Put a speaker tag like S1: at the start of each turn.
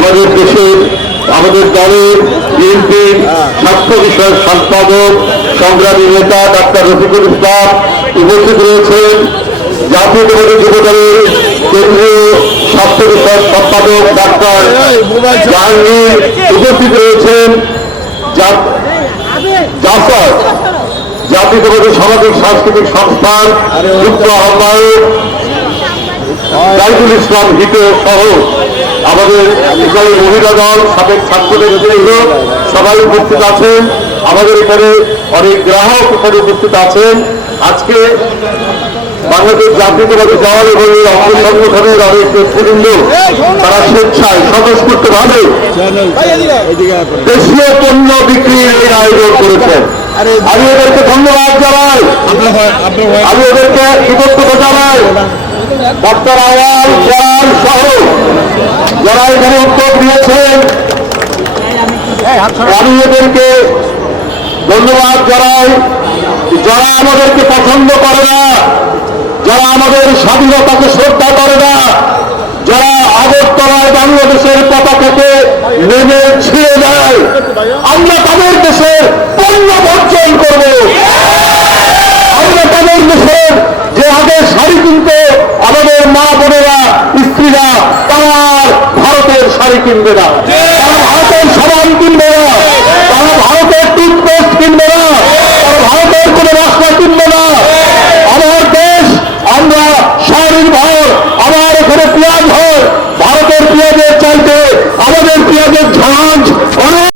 S1: আমাদের দেশের, আমাদের দলের বিএনপির স্বাস্থ্য বিষয়ক সম্পাদক, সংগ্রামী নেতা ডাক্তার রফিকুল ইসলাম উপস্থিত রয়েছেন। জাতীয়তাবাদী যুব দলের কেন্দ্রীয় স্বাস্থ্য বিষয়ক সম্পাদক ডাক্তার জাহাঙ্গীর উপস্থিত রয়েছেন। জা- জাফর জাতীয়তাবাদী সামাজিক সাংস্কৃতিক সংস্থার যুক্ত আহ্বায়ক ইসলাম হিত সহ আমাদের এখানে মহিলা দল, সাবেক ছাত্রদের নেতৃত্ব সবাই উপস্থিত আছেন। আমাদের এখানে অনেক গ্রাহক এখানে উপস্থিত আছেন। আজকে বাংলাদেশ জাতীয়তাবাদী দল এবং এই অঙ্গ সংগঠনের অনেক নেতৃবৃন্দ, তারা স্বেচ্ছায়, স্বতঃস্ফূর্তভাবে দেশীয় পণ্য বিক্রির এই আয়োজন করেছেন। আমি ওদেরকে ধন্যবাদ জানাই। আমি ওদেরকে কৃতজ্ঞতা জানাই। ডাক্তার আওয়াল সহ যারা এখানে উদ্যোগ নিয়েছেন আমি এদেরকে ধন্যবাদ জানাই। যারা আমাদেরকে পছন্দ করে না, যারা আমাদের স্বাধীনতাকে শ্রদ্ধা করে না, যারা আগরতলায় বাংলাদেশের পতাকাকে নেমে ছিঁড়ে দেয়, আমরা তাদের দেশের পণ্য বর্জন কিনবে না। তার হাতের সাবান কিনবে না।